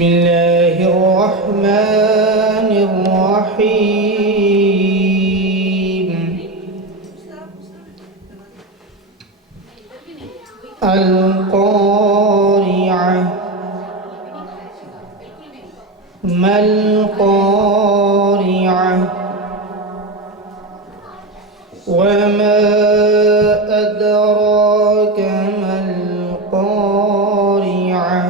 بسم الله الرحمن الرحيم. القارعة. ما القارعة؟ وما أدراك ما القارعة؟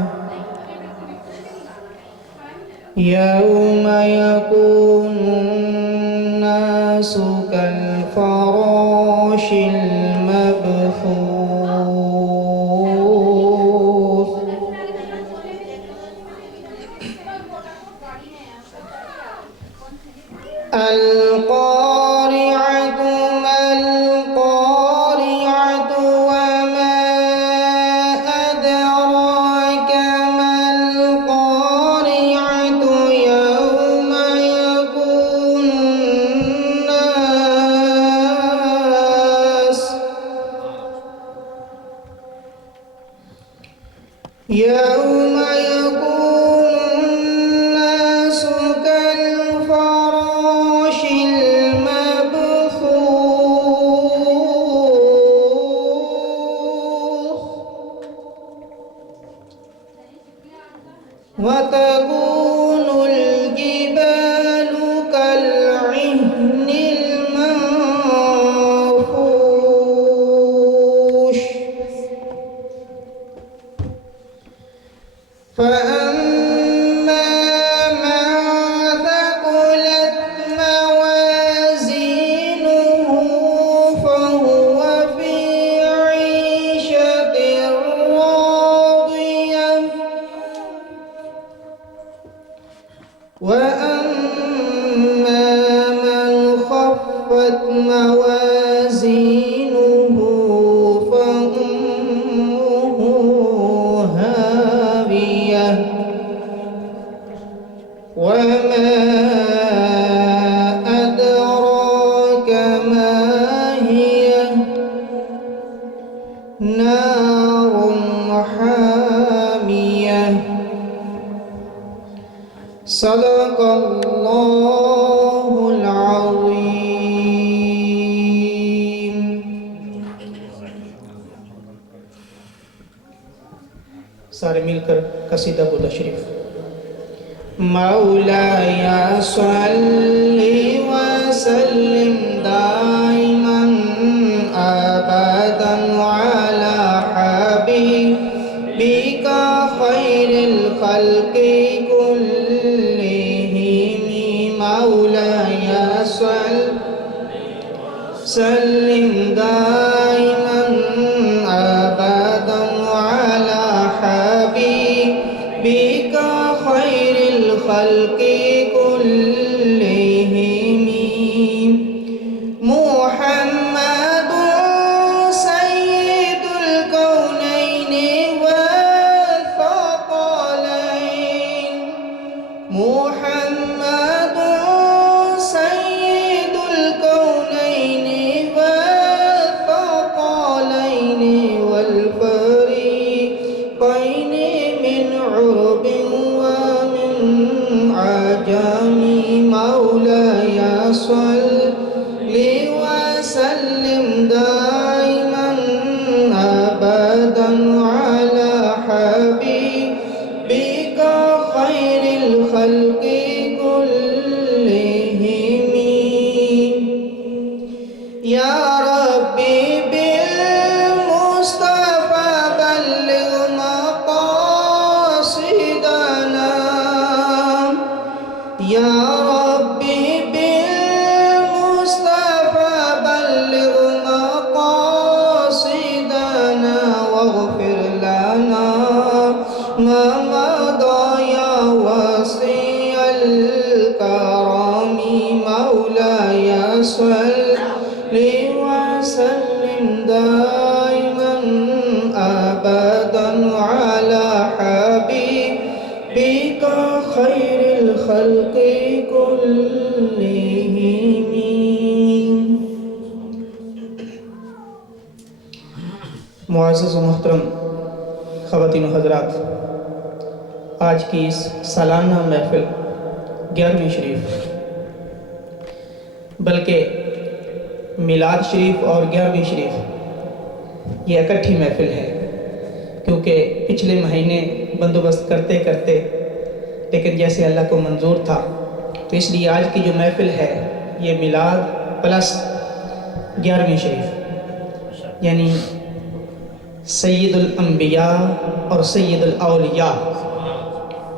يوم يكون الناس كالفراش المبثوث. القارعة. ما القارعة؟ وما أدراك ما القارعة؟ يوم يكون الناس كالفراش المبثوث. وتكون الجبال كالعهن المنفوش. فأما من ثقلت موازينه فهو في عيشة راضية. وأما من خفت موازينه فأمه هاوية. وما أدراك ما هي؟ نار حامية. صدق الله العظيم. سارے مل کر قصیدہ بولا شریف. مولاي صل وسلم دائما أبدا على حبيبك خير الخلق كلهم. مولاي صل سلم دائما أبدا على حبيبك خير الخلق كلهم. محمد سيد الكونين والثقلين. محمد سيد الكونين والثقلين والفريقين من عرب ومن عجم. مولاي صل وسلم دائما أبدا على حبيبك خير الخلق كلهم. يا ربي بالمصطفى بلغ مقاصدنا. يا ربي بالمصطفى بلغ مقاصدنا واغفر لنا ما مضى يا وصي الكرم. مولاي صل وسلم دائما أبدا على حبيبك خير الخلق كلهم. معزز و محترم خواتین و حضرات، آج کی اس سالانہ محفل 11ویں شریف بلکہ میلاد شریف اور 11ویں شریف یہ اکٹھی محفل ہے، کیونکہ پچھلے مہینے بندوبست کرتے کرتے لیکن جیسے اللہ کو منظور تھا، تو اس لیے آج کی جو محفل ہے یہ میلاد پلس 11ویں شریف، یعنی سید الانبیاء اور سید الاولیاء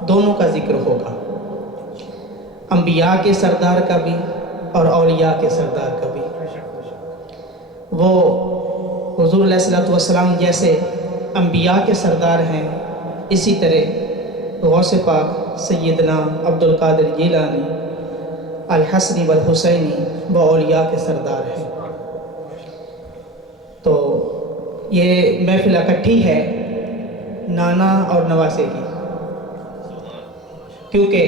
دونوں کا ذکر ہوگا، انبیاء کے سردار کا بھی اور اولیاء کے سردار کا بھی۔ وہ حضور علیہ السلام جیسے انبیاء کے سردار ہیں، اسی طرح غوث پاک سیدنا عبد القادر جیلانی الحسنی والحسینی وہ اولیاء کے سردار ہیں۔ تو یہ محفل اکٹھی ہے نانا اور نواسے کی، کیونکہ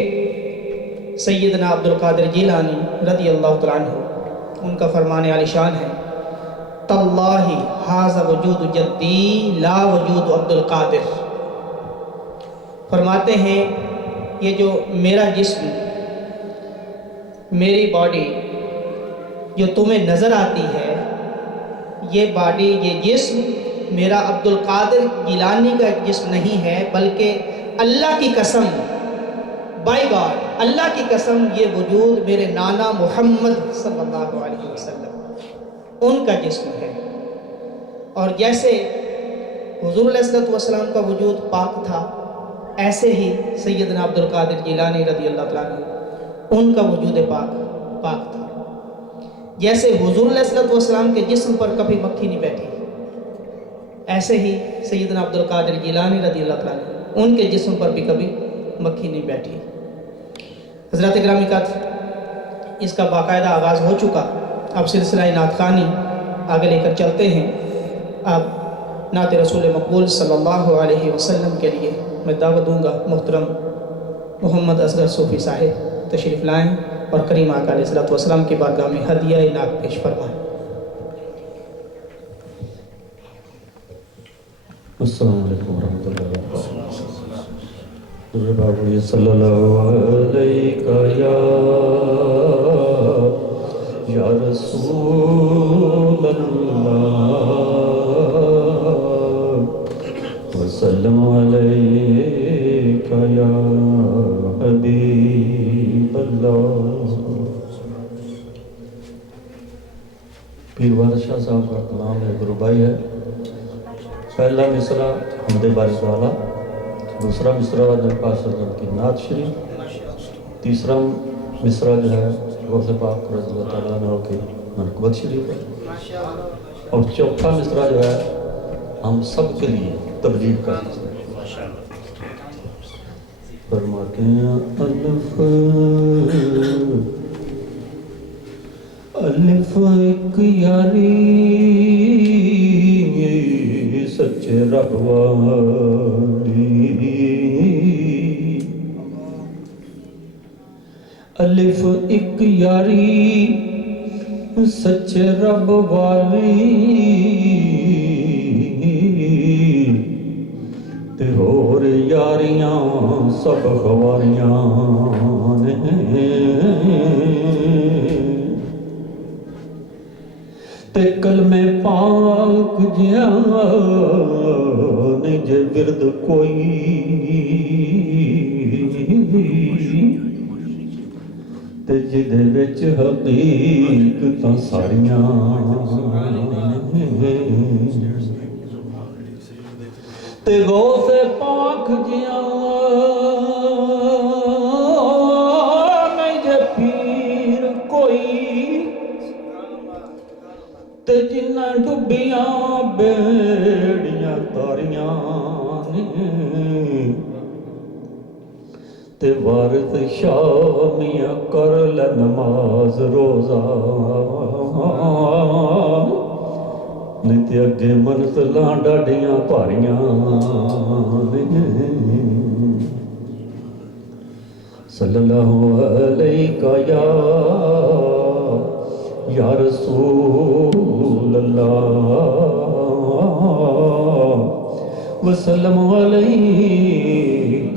سیدنا عبد القادر جیلانی رضی اللہ تعالیٰ عنہ ان کا فرمان عالی شان ہے، تاللہ ھذا وجود جدی لا وجود عبد القادر۔ فرماتے ہیں یہ جو میرا جسم، میری باڈی جو تمہیں نظر آتی ہے، یہ باڈی یہ جسم میرا عبد القادر جیلانی کا جسم نہیں ہے، بلکہ اللہ کی قسم، بائی گاڈ اللہ کی قسم، یہ وجود میرے نانا محمد صلی اللہ علیہ وسلم ان کا جسم ہے۔ اور جیسے حضور علیہ السلام کا وجود پاک تھا، ایسے ہی سیدنا عبد القادر جیلانی رضی اللہ تعالیٰ عنہ ان کا وجود پاک تھا۔ جیسے حضور علیہ السلام کے جسم پر کبھی مکھی نہیں بیٹھی، ایسے ہی سیدنا عبد القادر جیلانی رضی اللہ تعالیٰ عنہ ان کے جسم پر بھی کبھی مکھی نہیں بیٹھی۔ حضرات گرامی کا اس کا باقاعدہ آغاز ہو چکا، اب سلسلہ نعت خوانی آگے لے کر چلتے ہیں۔ اب نعت رسول مقبول صلی اللہ علیہ وسلم کے لیے میں دعوت دوں گا، محترم محمد اصغر صوفی صاحب تشریف لائیں اور کریم آقا علیہ السلام کی بارگاہ میں ہدیہ نعت پیش فرمائیں۔ السلام علیکم ورحمۃ اللہ وبرکاتہ۔ صلی اللہ علیہ یا رسول اللہ وسلم علیک یا حبیب اللہ۔ پیر وحدت شاہ صاحب کا کلام ہے، گرو بھائی ہے۔ پہلا مصرع حمد باری تعالیٰ، دوسرا مصرع نبی پاک صلی اللہ علیہ وسلم کی نعت شریف، تیسرا مصرع جو ہے غوث پاک رضی اللہ تعالیٰ عنہ کی منقبت شریف ہے، اور چوتھا مصرع جو ہے ہم سب کے لیے تبلیغ کا مصرع ہے۔ فرماتے ہیں الف ایک یاری سچے رب والی، الف ایک یاری سچے رب والی، تے ہور یاریاں سب خواریاں نے، تے کلمے پاک جان جے ورد کوئی، تے جدے وچ حقیقتاں ساریاں، تے غوث پاک جان جے پیر کوئی، تے جنہ ڈبیاں بیڑیاں تاریاں نے، تے وارث شامیاں کر لے نماز روزہ، نہیں تے اگے منزلاں ڈاڈیاں پاریاں نے۔ صلی اللہ علیہ یا رسول اللہ وسلم علیک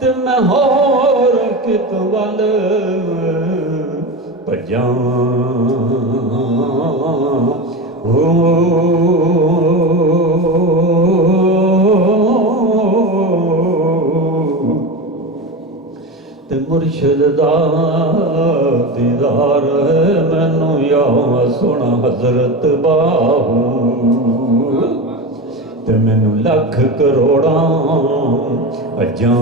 ਤੇ ਮੈਂ ਹੋਰ ਕਿਤ ਵੱਲ ਭਜਾਂ ਤੇ ਮੁਰਸ਼ਿਦ ਦਾ ਦੀਦਾਰ ਮੈਨੂੰ ਯਾ ਸੁਣਾ ਹਜ਼ਰਤ ਬਾਹੂ ਤੇ ਮੈਨੂੰ ਲੱਖ ਕਰੋੜਾਂ ਅਜਾਂ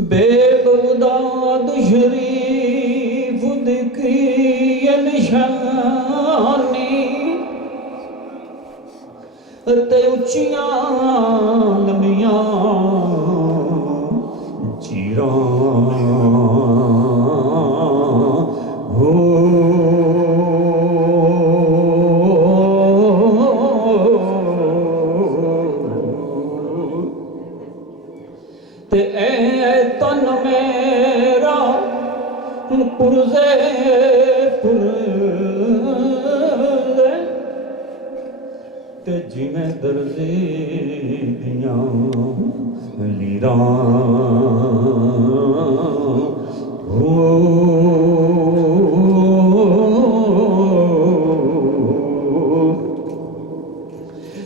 ਬੇਬੁਦਾਦ ਸ਼ਰੀਫ ਦਿਖੀ ਨਿਸ਼ਾਨੀ ਤੇ ਉੱਚੀਆਂ ਲੰਮੀਆਂ ਚੀਰਾਂ ਤੇ ਐ ਤਨ ਮੇਰਾ ਪੁਰਜ਼ੇ ਪੁਰਜ਼ੇ ਤੇ ਜਿਵੇਂ ਦਰਜ਼ੀ ਦੀਆਂ ਲੀਰਾਂ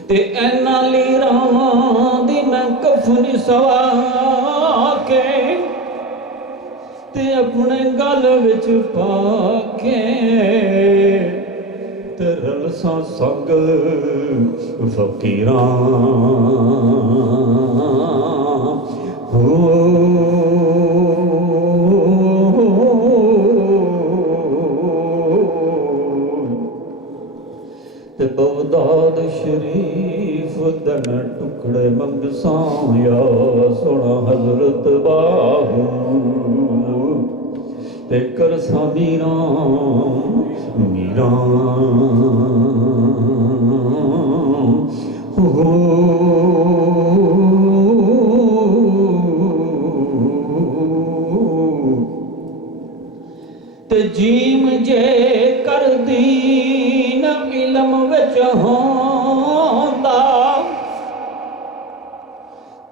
ਤੇ ਇਹਨਾਂ ਲੀਰਾਂ ਦੀ ਮੈਂ ਕਫਨ ਸਵਾ ਕੇ ਤੇ ਆਪਣੇ ਗਲ ਵਿੱਚ ਪਾ ਕੇ ਤੇ ਰਲਸਾਂ ਸੰਗ ਫਕੀਰਾਂ ਤੇ ਬਗਦਾਦ ਸ਼ਰੀਫ ਦਨ ਟੁਕੜੇ ਮੰਗਸਾਂ ਯਾ ਸੋਹਣਾ ਹਜ਼ਰਤ ਬਾਹੂ ਤੇ ਕਰਸਾਂ ਮੀਰਾਂ ਮੀਰਾਂ ਤੇ ਜੀਮ ਜੇ ਕਰਦੀ ਨਾ ਇਲਮ ਵਿੱਚ ਹੁੰਦਾ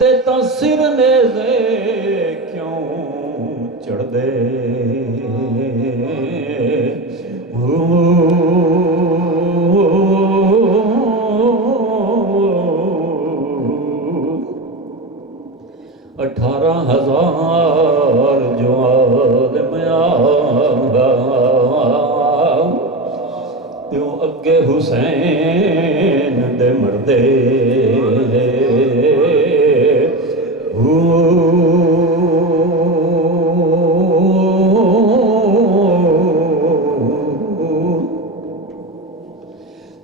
ਤੇ ਤਾਂ ਸਿਰ ਨੇਜ਼ੇ ਕਿਉਂ ਚੜਦੇ ਅਠਾਰਾਂ ਹਜ਼ਾਰ ਜੋ ਆਦਮ ਆਗਾ ਤਿਉ ਅੱਗੇ ਹੁਸੈਨ ਦੇ ਮਰਦੇ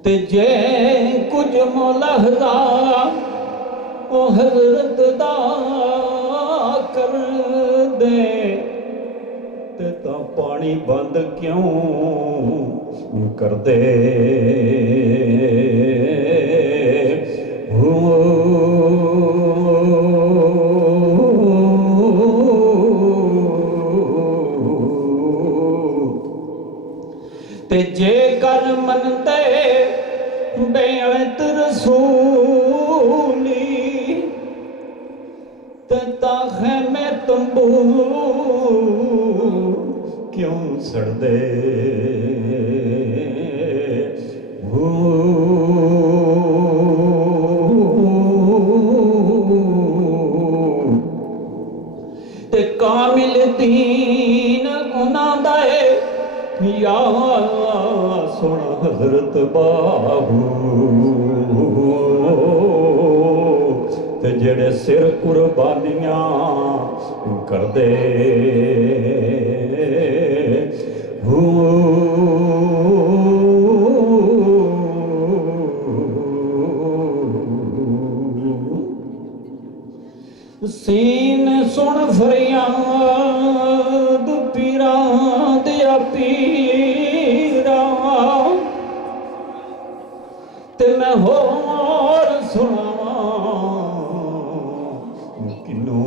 ਤੇ ਜੇ ਕੁਝ ਮੁਲਾਹਜ਼ਾ ਉਹ ਹਜ਼ਰਤ ਦਾ ਕਰ ਦੇ ਤੇ ਤਾਂ ਪਾਣੀ ਬੰਦ ਕਿਉਂ ਕਰਦੇ ਤੇ ਜੇ ਕਰ ਮੰਨਦੇ ਬੇਅਤ ਰਸੂਲੀ ਤੇ ਤਾਂ ਖੈਮੇ ਤੰਬੂ ਕਿਉਂ ਸੜਦੇ ਤੇ ਕਾਮਿਲ ਦੀਨ ਉਹਨਾਂ ਦਾ ਯਾ ਸੋਹਣਾ ਹਜ਼ਰਤ ਬਾਹੂ ਤੇ ਜਿਹੜੇ ਸਿਰ ਕੁਰਬਾਨੀਆਂ ਕਰਦੇ ਸੀਨ ਸੁਣ ਫਰਿਆਦ ਪੀਰਾਂ ਦਿਆ ਪੀਰਾਂ ਤੇ ਮੈਂ ਹੋਰ ਸੁਣਾਵਾਂ ਕਿਨੂੰ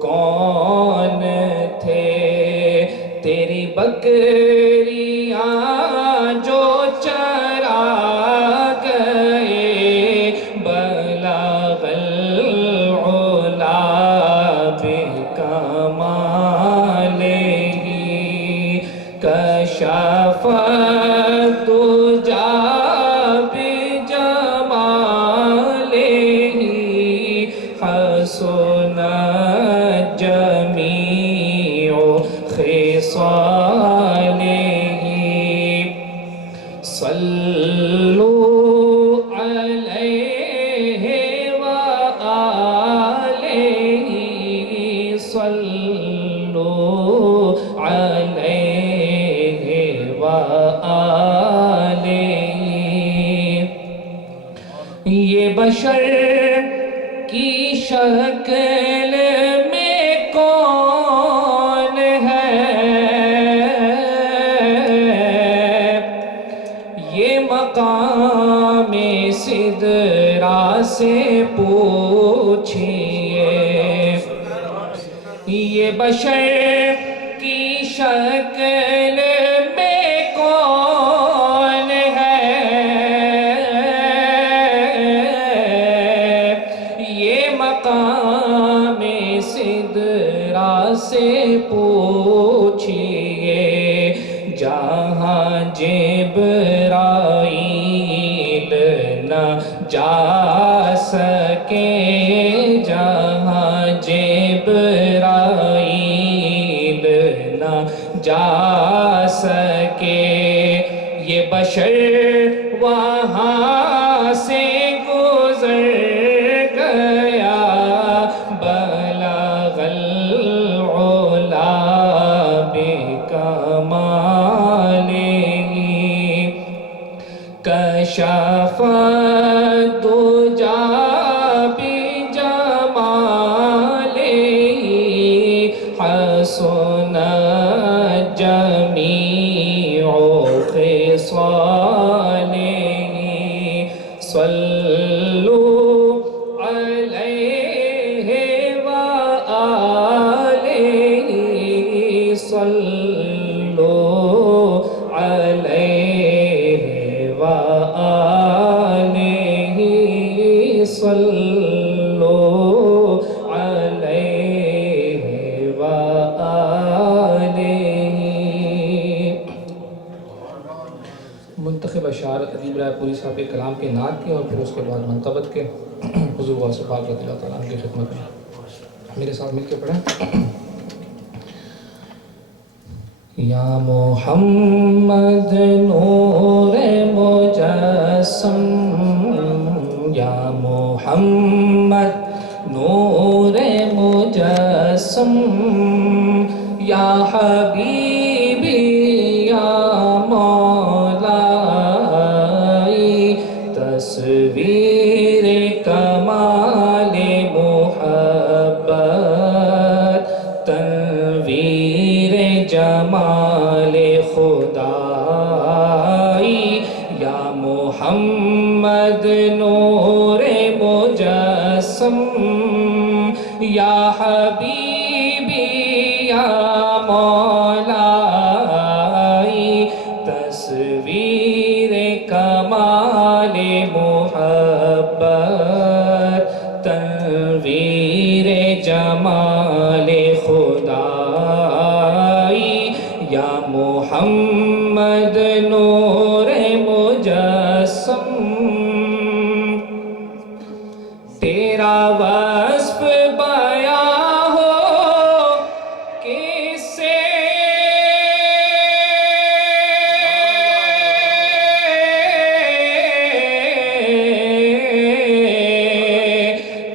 کون تھے تیری بکریاں جو چرا گئے بلغ العلا بکمالہ کشف الدجى بجمالہ حسنت جمیع خصالہ صلوا علیہ وآلہ صلوا علیہ وآلہ یہ بشر کی شکل میں کون ہے یہ مقام سدرا سے پوچھئے یہ بشر کی شکل میں کون ہے یہ مقام سدرا سے پوچھئے جہاں جبرائیل نہ جا سکے جہاں جبرائیل نہ جا سکے یہ بشر وہاں سے گزر گیا بلغ العلا بکمالہ کشف الدجى بجمالہ حسنت جمیع خصالہ صلوا علیہ وآلہ صلوا علیہ وآلہ صلوا علیہ وآلہ منتخب اشعار ادیب رائے پوری صاحب کے کلام کے نعت کے اور پھر اس کے بعد منقبت کے حضور غوث پاک رضی اللہ تعالیٰ عنہ کی خدمت میں میرے ساتھ مل کے پڑھیں یا محمد نور مجسم یا محمد نور مجسم یا حبیبی یا مولائی تصویر کمال محبت تنویر جمال خدائی یا محمد نور مجسم یا حبیبی یا مولائی تصویر کمال محبت تنویر جمال خدائی یا محمد نور مجسم تیرا وصف بیاں ہو کس سے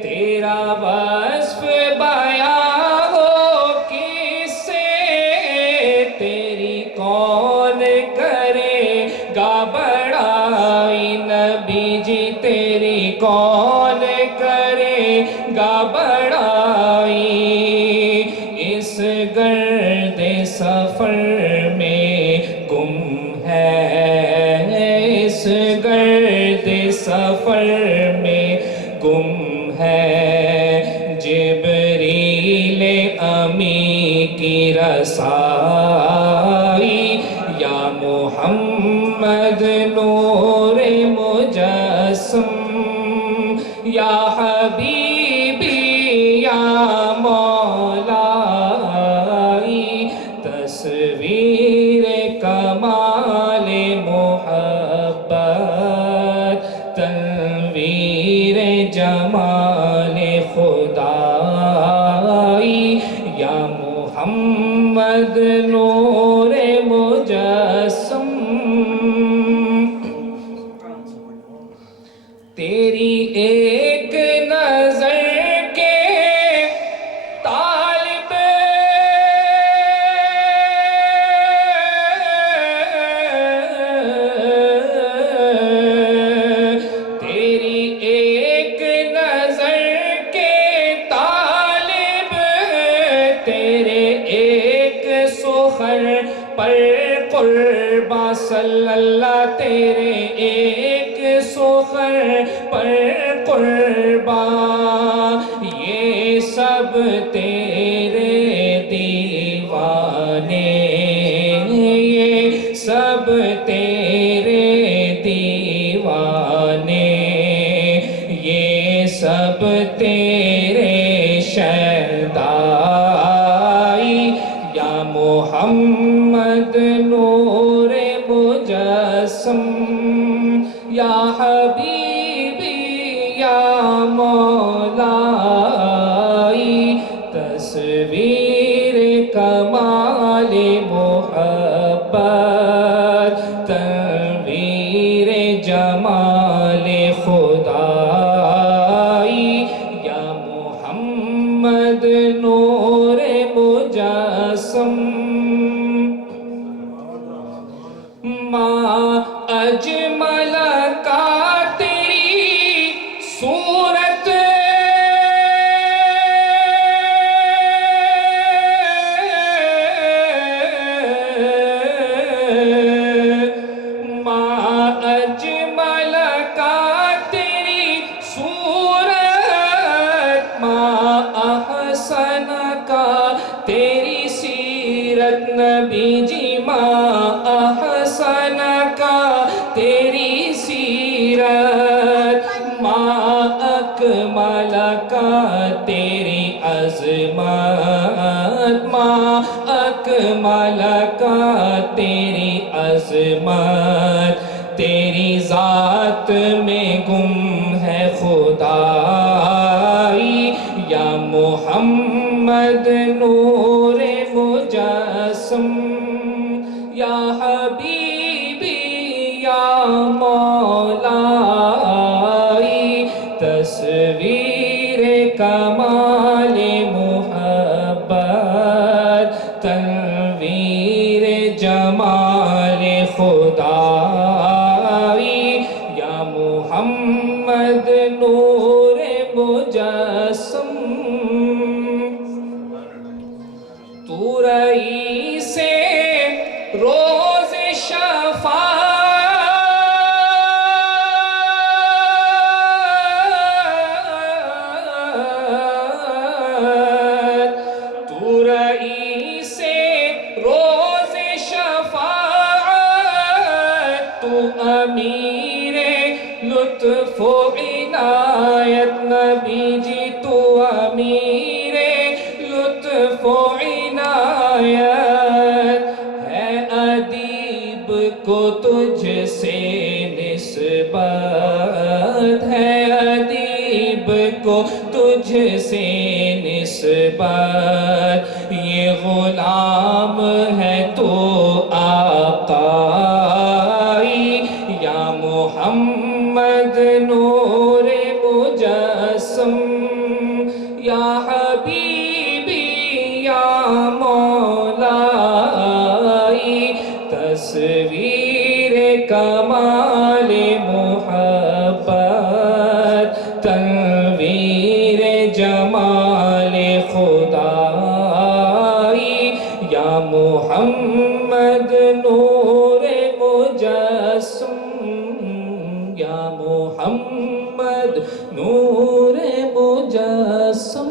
تیرا وصف بیاں ہو کس کمی کی رسائی یا محمد نور مجسم یا حبیبی یا مولائی تصویر کمال محبت تنویر جمال خدائی یا محمد نور مجسم تیری ایک نظر کے طالب تیری ایک نظر کے طالب تیرے ایک سخن پر قرباں صلی اللہ تیرے ایک سخن پر قرباں یہ سب تیرے دیوانے یہ سب تیرے دیوانے یہ سب تیرے شہدائی یا محمد نور مجسم یا حبیبی یا مولائی تصویر کمال محبت تنویر جمال خدائی یا محمد نور مجسم ماں اجمل کا تیری صورت ماں اجمل کا تیری صورت ماں احسن کا تیری سیرت نبی جی ماں احسن کا تیری سیرت ماں اکمل کا تیری عظمت ماں اکمل کا تیری عظمت تیری ذات میں گم ہے خدائی یا محمد نور مجسم یا حبیبی یا مولائی تصویر کمال محبت تنویر جمال خدائی یا محمد نور مجسم تو رئیس روز شفاعت تو رئیس روز شفاعت تو امیر لطف و عنایت نبی جی تو امیر لطف و عنایت ہے ادیب کو تجھ سے نسبت ہے ادیب کو تجھ سے نسبت یہ غلام ہے تو آقائی یا محمد نور مجسم یا حبیبی یا مولائی تصویر کمال محبت تنویر جمال خدائی یا محمد نور مجسم یا محمد نور مجسم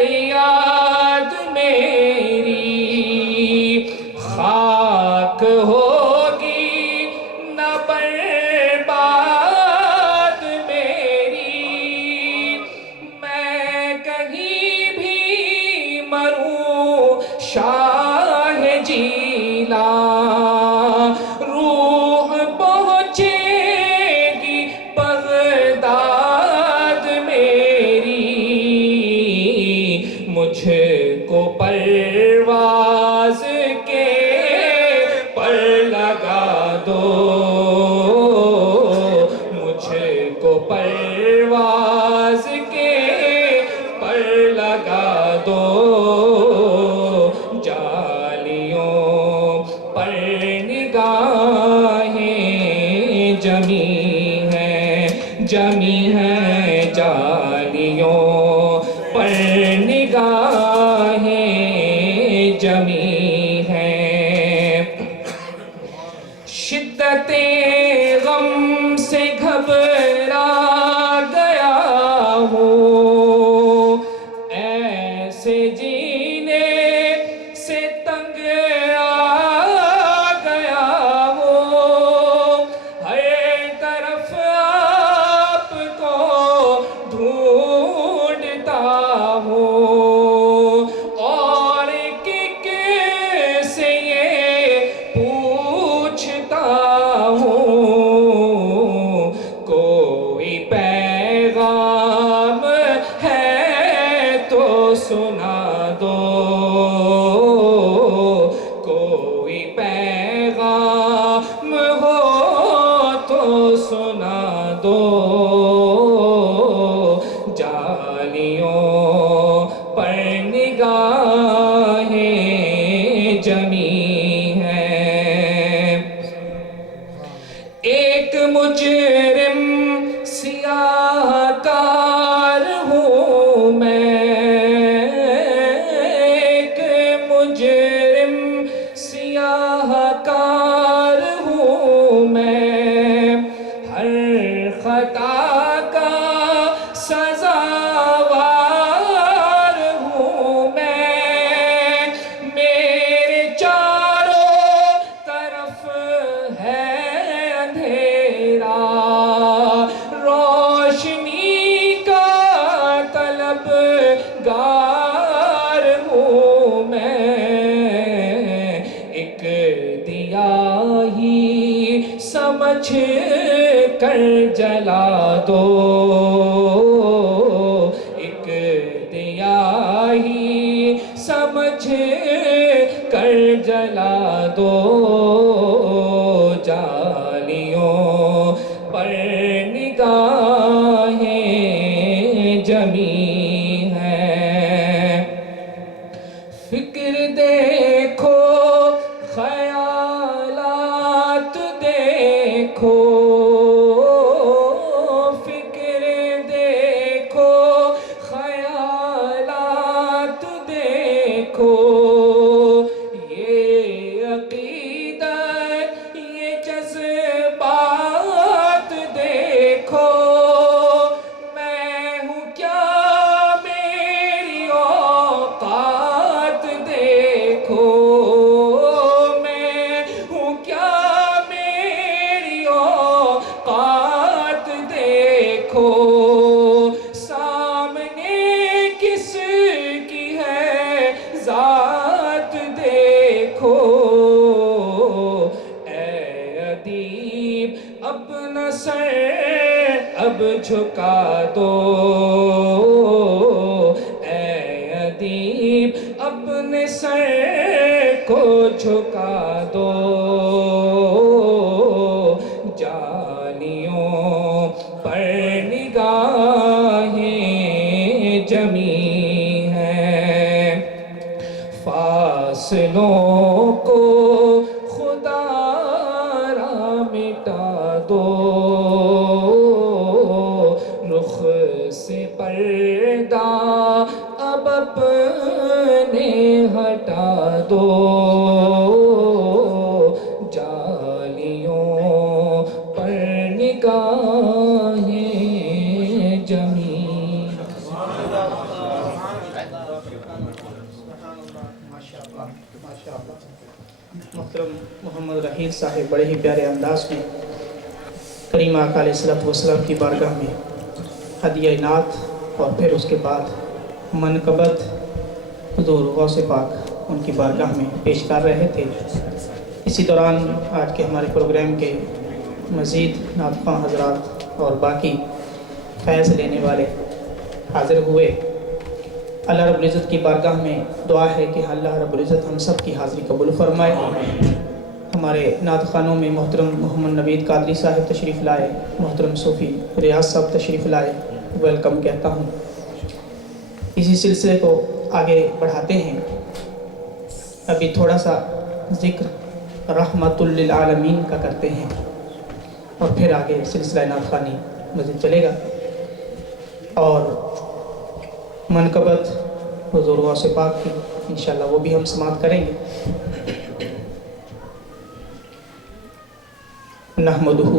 فریاد میری خاک ہوگی نہ برباد میری، میں کہیں بھی مروں شاہ جیلاں، روح پہنچے گی بغداد میری، مجھ کو پرواز کے پر لگا دو، مجھ کو پرواز کے پر لگا دو، جالیوں پر نگاہیں جمی ہیں جالیوں پر نگاہیں جمی ہیں، شدت غم سے گھبرا گیا ہوں، ایسے جینے سے تنگ آ گیا ہوں، ہر طرف آپ کو ڈھونڈتا ہوں، اور کس سے یہ پوچھتا ہوں، کوئی پیغام ہے تو سنا دو، کوئی پیغام ہو تو سنا دو، جالیوں پر نگاہیں جمی ہیں، ایک مجرم سیاہ کار ہوں میں، ایک مجرم سیاہ کار ہوں میں، ہر خطا کا سزاوار ہوں میں، میرے چاروں طرف ہے اندھیرا، روشنی کا طلبگار ہوں میں، ایک دیا ہی سمجھ کر جلا دو، ایک دیا ہی سمجھ کر جلا دو، جالیوں پر نگاہیں جمی ہیں، فکر دیکھو خیالات دیکھو، فکر دیکھو خیالات دیکھو، یہ عقیدت یہ جذبات دیکھو، میں ہوں کیا میری اوقات دیکھو، میں ہوں کیا میری اوقات دیکھو، سامنے کس کی ہے ذات دیکھو، اے ادیب اپنا سر اب جھکا دو، اے ادیب اپنے سر کو جھکا دو، جالیوں پر نگاہیں جمی ہیں، فاصلوں کو خدا را مٹا دو، رخ سے پردہ اب اپنے ہٹا دو، جالیوں پر نگاہیں جمی محترم محمد رحیل صاحب بڑے ہی پیارے انداز میں کریم آقا علیہ الصلوۃ والسلام کی بارگاہ میں ہدیہ نعت اور پھر اس کے بعد منقبت حضور غوث پاک ان کی بارگاہ میں پیش کر رہے تھے۔ اسی دوران آج کے ہمارے پروگرام کے مزید نعت خواں حضرات اور باقی فیض لینے والے حاضر ہوئے۔ اللہ رب العزت کی بارگاہ میں دعا ہے کہ اللہ رب العزت ہم سب کی حاضری قبول فرمائے۔ ہمارے نعت خانوں میں محترم محمد نوید قادری صاحب تشریف لائے، محترم صوفی ریاض صاحب تشریف لائے، ویلکم کہتا ہوں۔ اسی سلسلے کو آگے بڑھاتے ہیں۔ ابھی تھوڑا سا ذکر رحمت للعالمین کا کرتے ہیں اور پھر آگے سلسلہ نعت خوانی مزید چلے گا، اور منقبت حضور غوث پاک کی انشاءاللہ وہ بھی ہم سماعت کریں گے۔ نحمدہ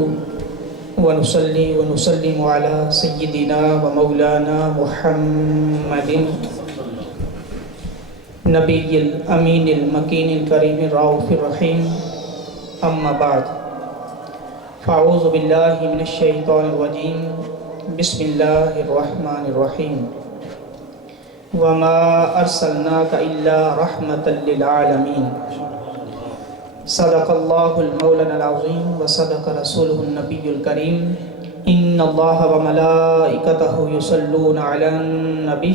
ونصلی ونسلم علی سیدنا و مولانا محمد نبی الامین المکین الکریم الرؤوف الرحیم، اما بعد فاعوذ باللہ من الشیطان الرجیم، بسم اللہ الرحمن الرحیم۔ وما ارسلناک الا رحمتا للعالمین، صدق اللہ المولانا العظیم وصدق رسولہ النبی الکریم۔ ان اللہ وملائکتہ یصلون علی النبی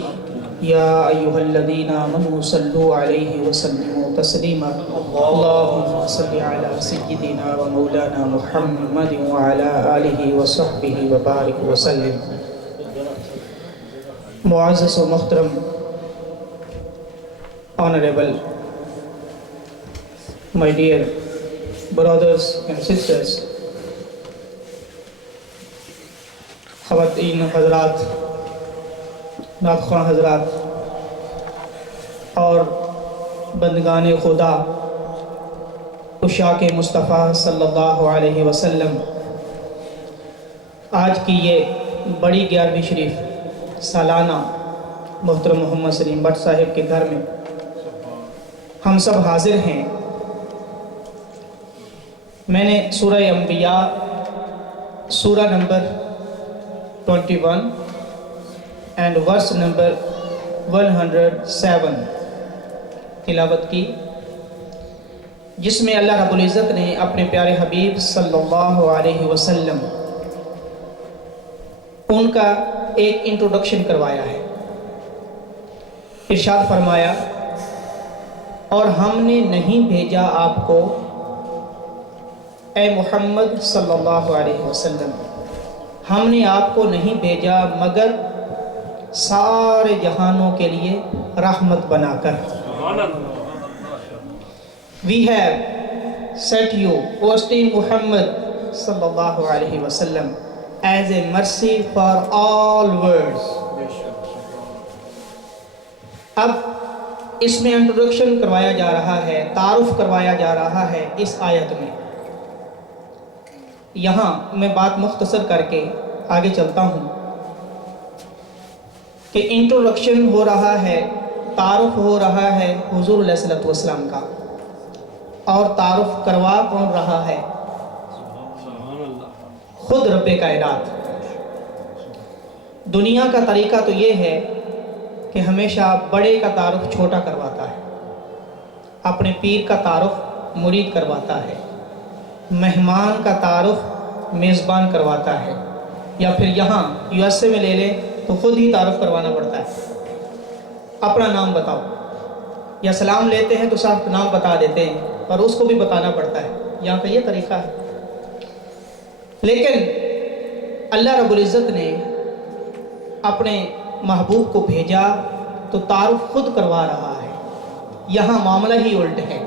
یا ایہا الذین آمنوا صلوا علیہ وسلموا تسلیما۔ اللہم صل علی سیدنا و مولانا محمد وعلی آلہ وصحبہ وبارک وسلم۔ معزز و محترم honorable my dear brothers and sisters، خواتین حضرات، نعت خواں حضرات اور بندگان خدا، عشاق مصطفیٰ صلی اللہ علیہ وسلم، آج کی یہ بڑی 11ویں شریف سالانہ محترم محمد سلیم بٹ صاحب کے گھر میں ہم سب حاضر ہیں۔ میں نے سورہ انبیاء سورہ نمبر 21 اینڈ ورس نمبر 107 تلاوت کی، جس میں اللہ رب العزت نے اپنے پیارے حبیب صلی اللہ علیہ وسلم ان کا ایک انٹروڈکشن کروایا ہے۔ ارشاد فرمایا، اور ہم نے نہیں بھیجا آپ کو اے محمد صلی اللہ علیہ وسلم، ہم نے آپ کو نہیں بھیجا مگر سارے جہانوں کے لیے رحمت بنا کر۔ We have sent you, O esteemed Muhammad صلی اللہ علیہ وسلم, as a mercy for all worlds۔ اب اس میں انٹروڈکشن کروایا جا رہا ہے، تعارف کروایا جا رہا ہے اس آیت میں۔ یہاں میں بات مختصر کر کے آگے چلتا ہوں کہ انٹروڈکشن ہو رہا ہے، تعارف ہو رہا ہے حضور علیہ الصلوۃ والسلام کا، اور تعارف کروا کون رہا ہے؟ خود رب کائنات۔ دنیا کا طریقہ تو یہ ہے کہ ہمیشہ بڑے کا تعارف چھوٹا کرواتا ہے، اپنے پیر کا تعارف مرید کرواتا ہے، مہمان کا تعارف میزبان کرواتا ہے، یا پھر یہاں USA میں لے لیں تو خود ہی تعارف کروانا پڑتا ہے، اپنا نام بتاؤ، یا سلام لیتے ہیں تو صاحب نام بتا دیتے ہیں اور اس کو بھی بتانا پڑتا ہے، یہاں کا یہ طریقہ ہے۔ لیکن اللہ رب العزت نے اپنے محبوب کو بھیجا تو تعارف خود کروا رہا ہے۔ یہاں معاملہ ہی الٹ ہے،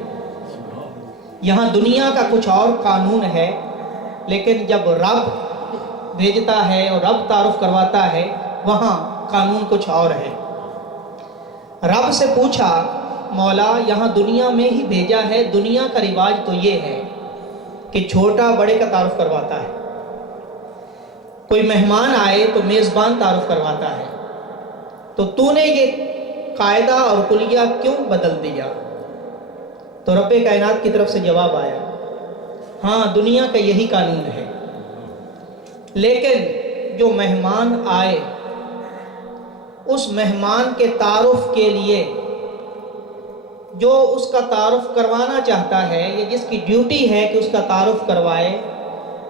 یہاں دنیا کا کچھ اور قانون ہے، لیکن جب رب بھیجتا ہے اور رب تعارف کرواتا ہے وہاں قانون کچھ اور ہے۔ رب سے پوچھا، مولا یہاں دنیا میں ہی بھیجا ہے، دنیا کا رواج تو یہ ہے کہ چھوٹا بڑے کا تعارف کرواتا ہے، کوئی مہمان آئے تو میزبان تعارف کرواتا ہے، تو نے یہ قاعدہ اور کلیہ کیوں بدل دیا؟ تو رب کائنات کی طرف سے جواب آیا، ہاں دنیا کا یہی قانون ہے، لیکن جو مہمان آئے اس مہمان کے تعارف کے لیے جو اس کا تعارف کروانا چاہتا ہے یا جس کی ڈیوٹی ہے کہ اس کا تعارف کروائے،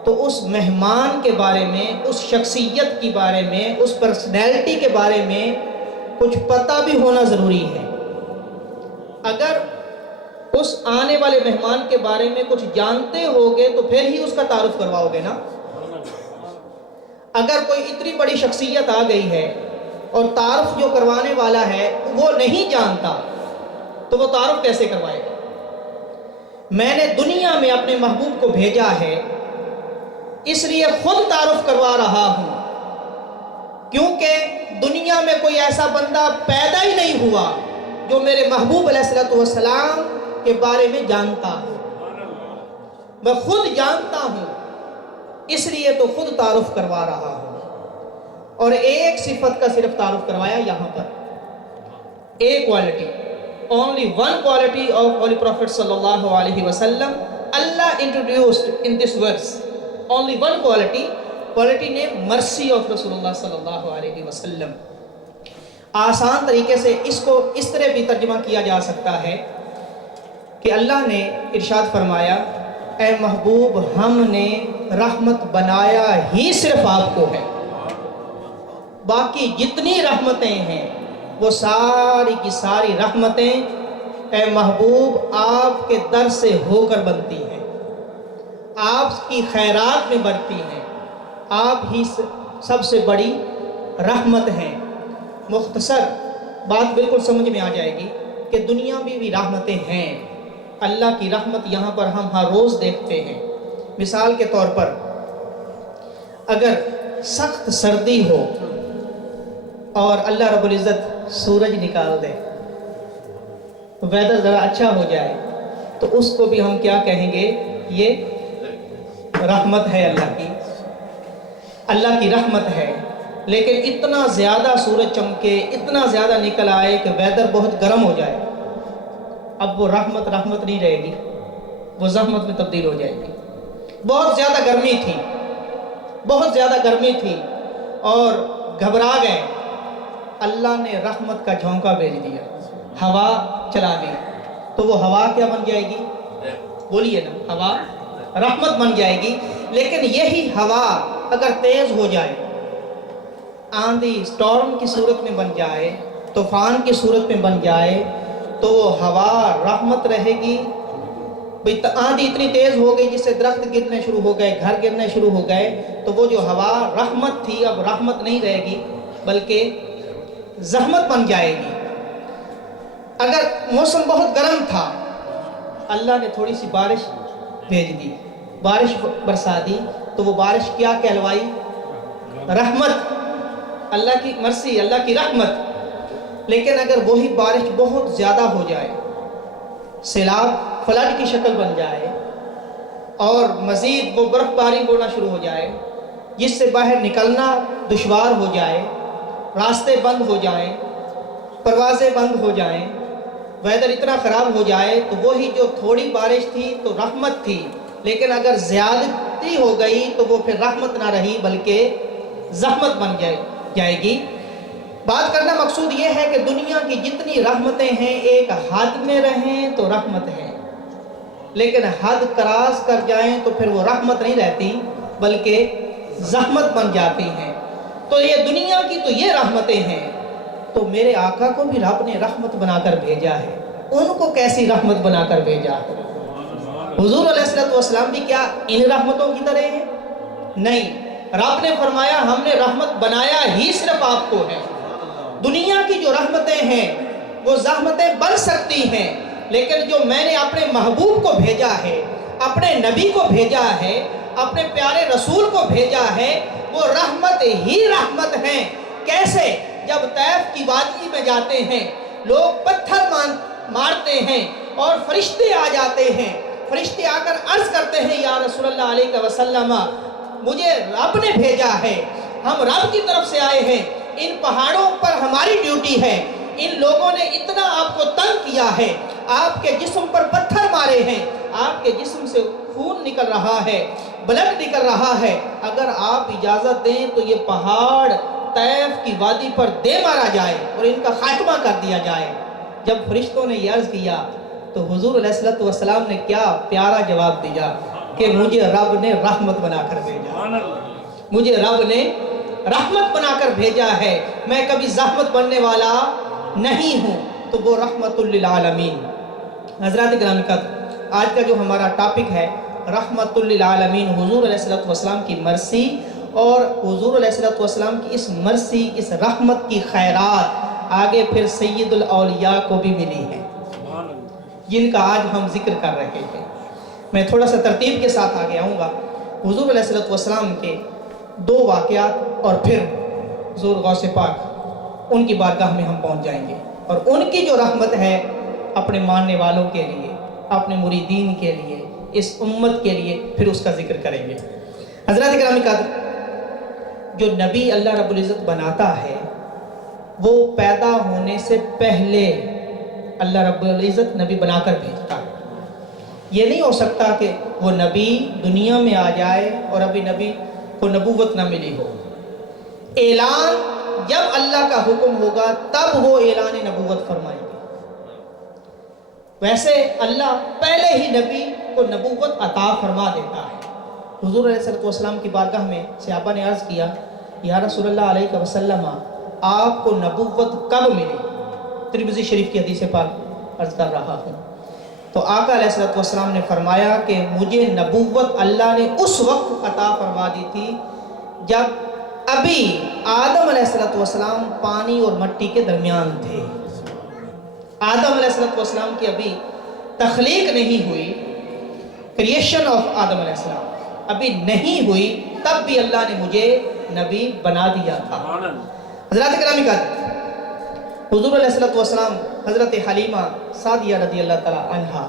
تو اس مہمان کے بارے میں، اس شخصیت کے بارے میں، اس پرسنالٹی کے بارے میں کچھ پتہ بھی ہونا ضروری ہے۔ اگر اس آنے والے مہمان کے بارے میں کچھ جانتے ہوگے تو پھر ہی اس کا تعارف کرواؤ گے نا۔ اگر کوئی اتنی بڑی شخصیت آ گئی ہے اور تعارف جو کروانے والا ہے وہ نہیں جانتا تو وہ تعارف کیسے کروائے گا؟ میں نے دنیا میں اپنے محبوب کو بھیجا ہے، اس لیے خود تعارف کروا رہا ہوں، کیونکہ دنیا میں کوئی ایسا بندہ پیدا ہی نہیں ہوا جو میرے محبوب علیہ السلام کے بارے میں جانتا ہوں۔ میں خود جانتا ہوں، اس لیے تو خود تعارف کروا رہا ہوں۔ اور ایک صفت کا صرف تعارف کروایا یہاں پر، ایک quality, only one quality of Holy Prophet sallallahu alaihi wasallam Allah introduced in this verse, only one quality name mercy of Rasulullah sallallahu alaihi wasallam۔ آسان طریقے سے اس کو اس طرح بھی ترجمہ کیا جا سکتا ہے کہ اللہ نے ارشاد فرمایا، اے محبوب ہم نے رحمت بنایا ہی صرف آپ کو ہے، باقی جتنی رحمتیں ہیں وہ ساری کی ساری رحمتیں اے محبوب آپ کے در سے ہو کر بنتی ہیں، آپ کی خیرات میں بڑھتی ہیں، آپ ہی سب سے بڑی رحمت ہیں۔ مختصر بات بالکل سمجھ میں آ جائے گی کہ دنیا میں بھی رحمتیں ہیں، اللہ کی رحمت یہاں پر ہم ہر روز دیکھتے ہیں۔ مثال کے طور پر اگر سخت سردی ہو اور اللہ رب العزت سورج نکال دے، ویدر ذرا اچھا ہو جائے، تو اس کو بھی ہم کیا کہیں گے؟ یہ رحمت ہے، اللہ کی رحمت ہے۔ لیکن اتنا زیادہ سورج چمکے، اتنا زیادہ نکل آئے کہ ویدر بہت گرم ہو جائے، اب وہ رحمت نہیں رہے گی، وہ زحمت میں تبدیل ہو جائے گی۔ بہت زیادہ گرمی تھی اور گھبرا گئے، اللہ نے رحمت کا جھونکا بھیج دیا، ہوا چلا دی، تو وہ ہوا کیا بن جائے گی؟ بولیے نا، ہوا رحمت بن جائے گی۔ لیکن یہی ہوا اگر تیز ہو جائے، آندھی سٹارم کی صورت میں بن جائے، طوفان کی صورت میں بن جائے، تو وہ ہوا رحمت رہے گی؟ آندھی اتنی تیز ہو گئی جس سے درخت گرنے شروع ہو گئے، گھر گرنے شروع ہو گئے، تو وہ جو ہوا رحمت تھی اب رحمت نہیں رہے گی بلکہ زحمت بن جائے گی۔ اگر موسم بہت گرم تھا، اللہ نے تھوڑی سی بارش بھیج دی، بارش برسا دی، تو وہ بارش کیا کہلوائی؟ رحمت، اللہ کی مرسی، اللہ کی رحمت۔ لیکن اگر وہی بارش بہت زیادہ ہو جائے، سیلاب، فلڈ کی شکل بن جائے اور مزید وہ برف باری ہونا شروع ہو جائے، جس سے باہر نکلنا دشوار ہو جائے، راستے بند ہو جائیں، پروازیں بند ہو جائیں، ویدر اتنا خراب ہو جائے، تو وہی جو تھوڑی بارش تھی تو رحمت تھی، لیکن اگر زیادتی ہو گئی تو وہ پھر رحمت نہ رہی بلکہ زحمت بن جائے گی۔ بات کرنا مقصود یہ ہے کہ دنیا کی جتنی رحمتیں ہیں ایک حد میں رہیں تو رحمت ہے، لیکن حد کراس کر جائیں تو پھر وہ رحمت نہیں رہتی بلکہ زحمت بن جاتی ہیں۔ تو یہ دنیا کی تو یہ رحمتیں ہیں، تو میرے آقا کو بھی رب نے رحمت بنا کر بھیجا ہے، ان کو کیسی رحمت بنا کر بھیجا ہے؟ حضور علیہ السلام بھی کیا ان رحمتوں کی طرح ہیں؟ نہیں، رب نے فرمایا ہم نے رحمت بنایا ہی صرف آپ کو ہے۔ دنیا کی جو رحمتیں ہیں وہ زحمتیں بن سکتی ہیں، لیکن جو میں نے اپنے محبوب کو بھیجا ہے، اپنے نبی کو بھیجا ہے، اپنے پیارے رسول کو بھیجا ہے، وہ رحمت ہی رحمت ہیں۔ کیسے؟ جب طیف کی وادی میں جاتے ہیں، لوگ پتھر مارتے ہیں اور فرشتے آ جاتے ہیں، فرشتے آ کر عرض کرتے ہیں یا رسول اللہ علیہ وسلم مجھے رب نے بھیجا ہے، ہم رب کی طرف سے آئے ہیں، ان پہاڑوں پر ہماری ڈیوٹی ہے، ان لوگوں نے اتنا آپ کو تنگ کیا ہے، آپ کے جسم پر پتھر مارے ہیں، آپ کے جسم سے خون نکل رہا ہے، بلڈ نکل رہا ہے، اگر آپ اجازت دیں تو یہ پہاڑ طیف کی وادی پر دے مارا جائے اور ان کا خاتمہ کر دیا جائے۔ جب فرشتوں نے یہ عرض کیا تو حضور علیہ السلام نے کیا پیارا جواب دیا کہ مجھے رب نے رحمت بنا کر بھیجا، مجھے رب نے رحمت بنا کر بھیجا ہے، میں کبھی زحمت بننے والا نہیں ہوں، تو وہ رحمت للعالمین۔ حضرات گرامی قدر، آج کا جو ہمارا ٹاپک ہے رحمت للعالمین، حضور علیہ السلام کی مرسی اور حضور علیہ السلام کی اس مرسی، اس رحمت کی خیرات آگے پھر سید الاولیاء کو بھی ملی ہے، جن کا آج ہم ذکر کر رہے ہیں۔ میں تھوڑا سا ترتیب کے ساتھ آگے آؤں گا۔ حضور علیہ السلام کے دو واقعات اور پھر حضور غوث پاک، ان کی بارگاہ میں ہم پہنچ جائیں گے اور ان کی جو رحمت ہے اپنے ماننے والوں کے لیے، اپنے مریدین کے لیے، اس امت کے لیے، پھر اس کا ذکر کریں گے۔ حضرات گرامی قدر، جو نبی اللہ رب العزت بناتا ہے وہ پیدا ہونے سے پہلے اللہ رب العزت نبی بنا کر بھیجتا ہے۔ یہ نہیں ہو سکتا کہ وہ نبی دنیا میں آ جائے اور ابھی نبی کو نبوت نہ ملی ہو۔ اعلان جب اللہ کا حکم ہوگا تب وہ اعلان نبوت فرمائیں گے۔ ویسے اللہ پہلے ہی نبی کو نبوت عطا فرما دیتا ہے۔ حضور علیہ السلام کی بارگاہ میں صحابہ نے عرض کیا، یا رسول اللہ علیہ وسلم، آپ کو نبوت کب ملی؟ ترمذی شریف کی حدیث پاک عرض کر رہا ہوں۔ تو آقا علیہ السلام نے فرمایا کہ مجھے نبوت اللہ نے اس وقت عطا فرما دی تھی جب ابھی آدم علیہ السلام پانی اور مٹی کے درمیان تھے۔ آدم علیہ السلام کی ابھی تخلیق نہیں ہوئی، کریشن آف آدم علیہ السلام ابھی نہیں ہوئی، تب بھی اللہ نے مجھے نبی بنا دیا تھا۔ حضرات گرامی قدر، حضور علیہ السلام حضرت حلیمہ سعدیہ رضی اللہ تعالی عنہا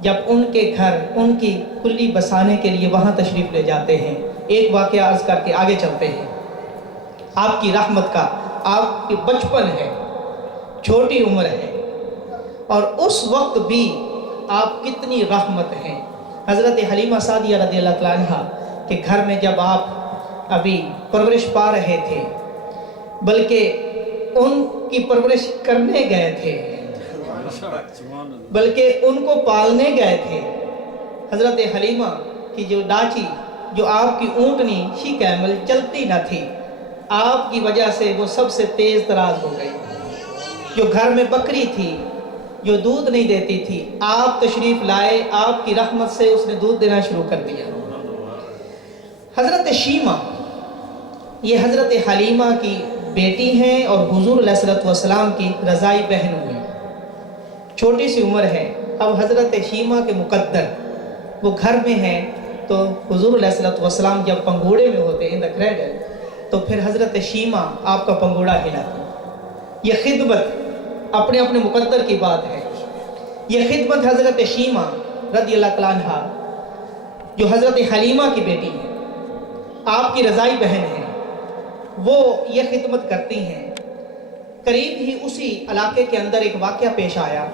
جب ان کے گھر ان کی کلی بسانے کے لیے وہاں تشریف لے جاتے ہیں، ایک واقعہ عرض کر کے آگے چلتے ہیں۔ آپ کی رحمت کا، آپ کی بچپن ہے، چھوٹی عمر ہے، اور اس وقت بھی آپ کتنی رحمت ہیں۔ حضرت حلیمہ سعدیہ رضی اللہ تعالی عنہا کے گھر میں جب آپ ابھی پرورش پا رہے تھے، بلکہ ان کی پرورش کرنے گئے تھے، بلکہ ان کو پالنے گئے تھے۔ حضرت حلیمہ کی جو ڈاچی، جو آپ کی اونٹنی شی کیمل چلتی نہ تھی، آپ کی وجہ سے وہ سب سے تیز تراز ہو گئی۔ جو گھر میں بکری تھی جو دودھ نہیں دیتی تھی، آپ تشریف لائے، آپ کی رحمت سے اس نے دودھ دینا شروع کر دیا۔ حضرت شیمہ، یہ حضرت حلیمہ کی بیٹی ہیں اور حضور علیہ السلام کی رضائی بہن ہوئی۔ چھوٹی سی عمر ہے، اب حضرت شیمہ کے مقدر وہ گھر میں ہیں، تو حضور علیہ السلام جب پنگوڑے میں ہوتے ہیں کریڈل، تو پھر حضرت شیمہ آپ کا پنگوڑا ہلاتی۔ یہ خدمت اپنے اپنے مقدر کی بات ہے۔ یہ خدمت حضرت شیمہ رضی اللہ تعالیٰ عنہ، جو حضرت حلیمہ کی بیٹی ہے، آپ کی رضائی بہن ہے، وہ یہ خدمت کرتی ہیں۔ قریب ہی اسی علاقے کے اندر ایک واقعہ پیش آیا۔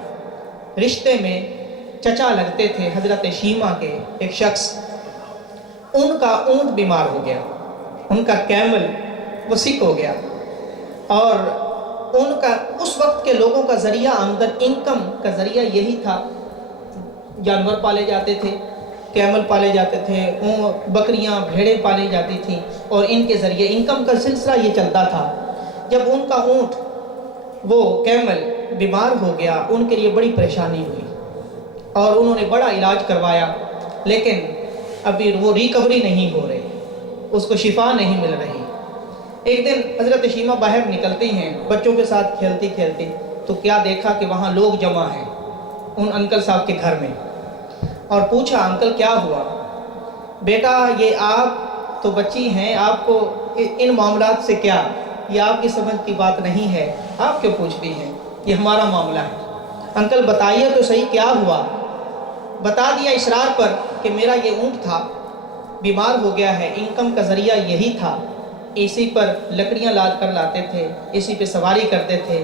رشتے میں چچا لگتے تھے حضرت شیمہ کے ایک شخص، ان کا اونٹ بیمار ہو گیا، ان کا کیمل وہ سک ہو گیا، اور ان کا اس وقت کے لوگوں کا ذریعہ آمدن، انکم کا ذریعہ یہی تھا، جانور پالے جاتے تھے، کیمل پالے جاتے تھے، بکریاں بھیڑیں پالی جاتی تھیں، اور ان کے ذریعے انکم کا سلسلہ یہ چلتا تھا۔ جب ان کا اونٹ وہ کیمل بیمار ہو گیا، ان کے لیے بڑی پریشانی ہوئی اور انہوں نے بڑا علاج کروایا، لیکن ابھی وہ ریکوری نہیں ہو رہی، اس کو شفا نہیں مل رہی۔ ایک دن حضرت شیمہ باہر نکلتی ہیں بچوں کے ساتھ کھیلتی کھیلتی، تو کیا دیکھا کہ وہاں لوگ جمع ہیں ان انکل صاحب کے گھر میں، اور پوچھا انکل کیا ہوا؟ بیٹا یہ آپ تو بچی ہیں، آپ کو ان معاملات سے کیا، یہ آپ کی سمجھ کی بات نہیں ہے، آپ کیوں پوچھتی ہیں، یہ ہمارا معاملہ ہے۔ انکل بتائیے تو صحیح کیا ہوا؟ بتا دیا اصرار پر کہ میرا یہ اونٹ تھا، بیمار ہو گیا ہے، انکم کا ذریعہ یہی تھا، اسی پر لکڑیاں لاد کر لاتے تھے، اسی پہ سواری کرتے تھے،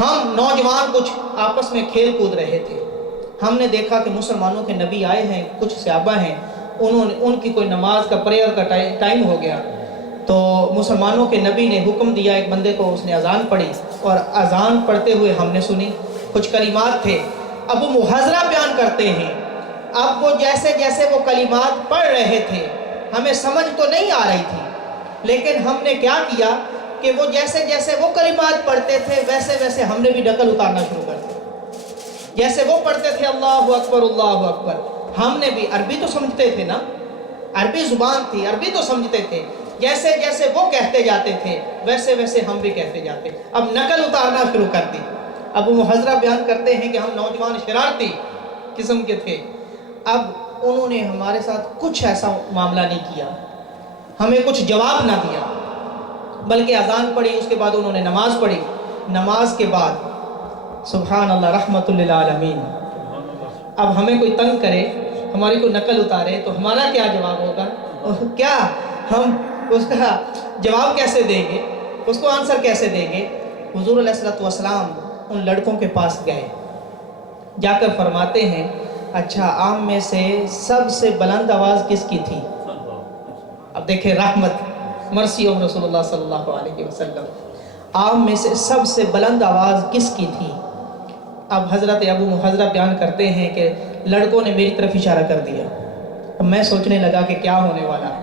ہم نوجوان کچھ آپس میں کھیل کود رہے تھے. ہم نے دیکھا کہ مسلمانوں کے نبی آئے ہیں, کچھ صحابہ ہیں, ان کی کوئی نماز کا پریئر کا ٹائم ہو گیا, تو مسلمانوں کے نبی نے حکم دیا ایک بندے کو, اس نے اذان پڑھی اور اذان پڑھتے ہوئے ہم نے سنی. کچھ کلمات تھے. ابو محاضرہ بیان کرتے ہیں, اب وہ جیسے جیسے وہ کلمات پڑھ رہے تھے ہمیں سمجھ تو نہیں آ رہی تھی, لیکن ہم نے کیا کیا کہ وہ جیسے جیسے وہ کلمات پڑھتے تھے ویسے ویسے ہم نے بھی نقل اتارنا شروع کر دیا. جیسے وہ پڑھتے تھے اللہ اکبر اللہ اکبر, ہم نے بھی, عربی تو سمجھتے تھے نا, عربی زبان تھی, عربی تو سمجھتے تھے, جیسے جیسے وہ کہتے جاتے تھے ویسے ویسے ہم بھی کہتے جاتے. اب نقل اتارنا شروع کر دی. ابو محاضرہ بیان کرتے ہیں کہ ہم نوجوان شرارتی قسم کے تھے. اب انہوں نے ہمارے ساتھ کچھ ایسا معاملہ نہیں کیا, ہمیں کچھ جواب نہ دیا, بلکہ اذان پڑھی, اس کے بعد انہوں نے نماز پڑھی. نماز کے بعد سبحان اللہ رحمت للعالمین, اب ہمیں کوئی تنگ کرے, ہماری کوئی نقل اتارے تو ہمارا کیا جواب ہوگا, کیا ہم اس کا جواب کیسے دیں گے, اس کو آنسر کیسے دیں گے. حضور علیہ الصلوۃ والسلام ان لڑکوں کے پاس گئے, جا کر فرماتے ہیں اچھا عام میں سے سب سے بلند آواز کس کی تھی. اب دیکھیں رحمت مرسی آف رسول اللہ صلی اللہ علیہ وسلم, عام میں سے سب سے بلند آواز کس کی تھی. اب حضرت ابو محاضرہ بیان کرتے ہیں کہ لڑکوں نے میری طرف اشارہ کر دیا. اب میں سوچنے لگا کہ کیا ہونے والا ہے.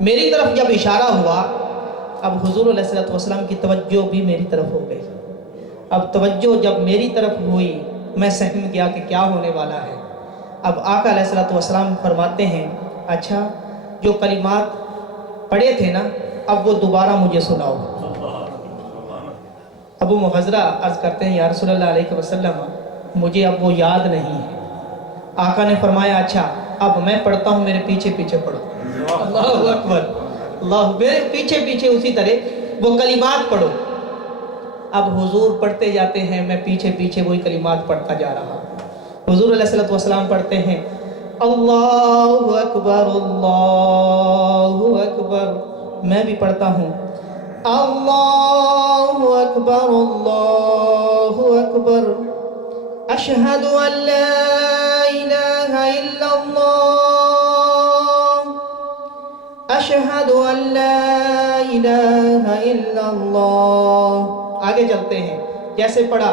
میری طرف جب اشارہ ہوا, اب حضور علیہ الصلوۃ والسلام کی توجہ بھی میری طرف ہو گئی. اب توجہ جب میری طرف ہوئی میں سہم گیا کہ کیا ہونے والا ہے. اب آقا علیہ الصلوۃ والسلام فرماتے ہیں اچھا جو کلمات پڑھے تھے نا اب وہ دوبارہ مجھے سناؤ. ابو محاضرہ عرض کرتے ہیں یا رسول اللہ علیہ وسلم مجھے اب وہ یاد نہیں ہے. آقا نے فرمایا اچھا اب میں پڑھتا ہوں, میرے پیچھے پیچھے پڑھو. اللہ اکبر اللہ, میرے پیچھے پیچھے اسی طرح وہ کلمات پڑھو. اب حضور پڑھتے جاتے ہیں, میں پیچھے پیچھے وہی کلمات پڑھتا جا رہا. حضور علیہ الصلوۃ والسلام پڑھتے ہیں اللہ اکبر اللہ اکبر, میں بھی پڑھتا ہوں اللہ اکبر اللہ اکبر اشہد ان لا الہ الا اللہ اشہد ان لا الہ الا اللہ. آگے چلتے ہیں, جیسے پڑھا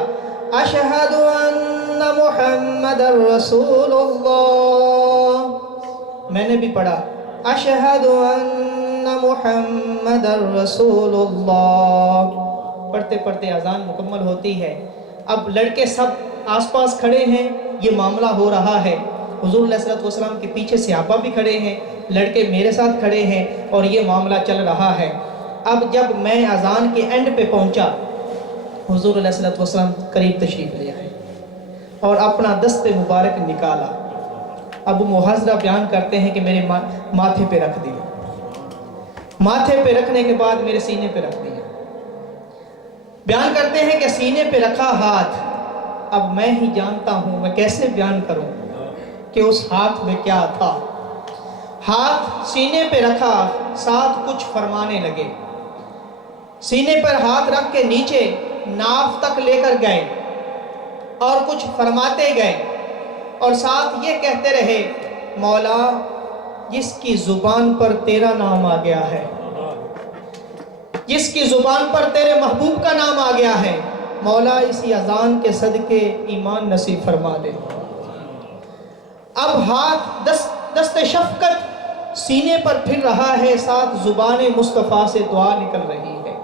اشہد ان محمد رسول اللہ, میں نے بھی پڑھا اشہد ان محمد رسول اللہ. پڑھتے پڑھتے اذان مکمل ہوتی ہے. اب لڑکے سب آس پاس کھڑے ہیں, یہ معاملہ ہو رہا ہے. حضور علیہ الصلوۃ والسلام کے پیچھے صحابہ بھی کھڑے ہیں, لڑکے میرے ساتھ کھڑے ہیں اور یہ معاملہ چل رہا ہے. اب جب میں اذان کے اینڈ پہ پہنچا حضور علیہ الصلوۃ والسلام قریب تشریف لے آئے اور اپنا دست مبارک نکالا. ابو محاضرہ بیان کرتے ہیں کہ میرے ماتھے پہ رکھ دیا. ماتھے پہ رکھنے کے بعد میرے سینے پہ رکھ دیا. بیان کرتے ہیں کہ سینے پہ رکھا ہاتھ, اب میں ہی جانتا ہوں میں کیسے بیان کروں کہ اس ہاتھ میں کیا تھا. ہاتھ سینے پہ رکھا, ساتھ کچھ فرمانے لگے. سینے پر ہاتھ رکھ کے نیچے ناف تک لے کر گئے اور کچھ فرماتے گئے اور ساتھ یہ کہتے رہے مولا جس کی زبان پر تیرا نام آ گیا ہے, جس کی زبان پر تیرے محبوب کا نام آ گیا ہے, مولا اسی اذان کے صدقے ایمان نصیب فرما دے. اب ہاتھ دست شفقت سینے پر پھر رہا ہے, ساتھ زبان مصطفیٰ سے دعا نکل رہی ہے.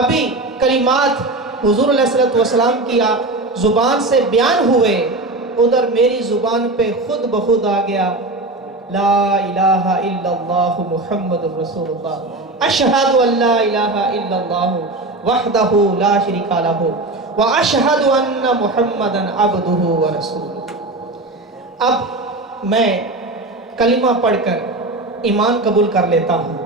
ابھی کلمات حضور علیہ الصلوۃ والسلام کی زبان سے بیان ہوئے, ادھر میری زبان پہ خود بخود آ گیا لا الہ الا اللہ محمد رسول اللہ اشہد ان لا الہ الا اللہ وحدہ لا شریک لہ واشہد ان محمدا عبدہ ورسولہ. اب میں کلمہ پڑھ کر ایمان قبول کر لیتا ہوں,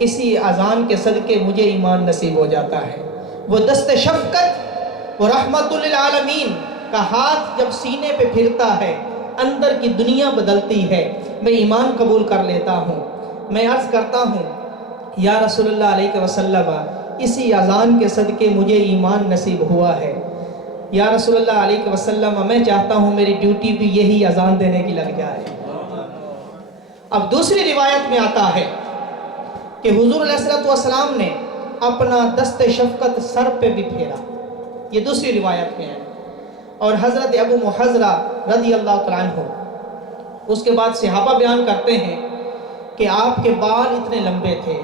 اسی اذان کے صدقے مجھے ایمان نصیب ہو جاتا ہے. وہ دست شفقت و رحمت للعالمین کا ہاتھ جب سینے پہ پھرتا ہے اندر کی دنیا بدلتی ہے. میں ایمان قبول کر لیتا ہوں. میں عرض کرتا ہوں یا رسول اللہ علیہ وسلم اسی اذان کے صدقے مجھے ایمان نصیب ہوا ہے۔ یا رسول اللہ علیہ وسلم میں چاہتا ہوں میری ڈیوٹی بھی یہی اذان دینے کی لگ جائے۔ اب دوسری روایت میں آتا ہے کہ حضور علیہ السلام نے اپنا دست شفقت سر پہ بھی پھیرا، یہ دوسری روایت میں ہے۔ اور حضرت ابو محذرہ رضی اللہ تعالیٰ عنہ اس کے بعد صحابہ بیان کرتے ہیں کہ آپ کے بال اتنے لمبے تھے،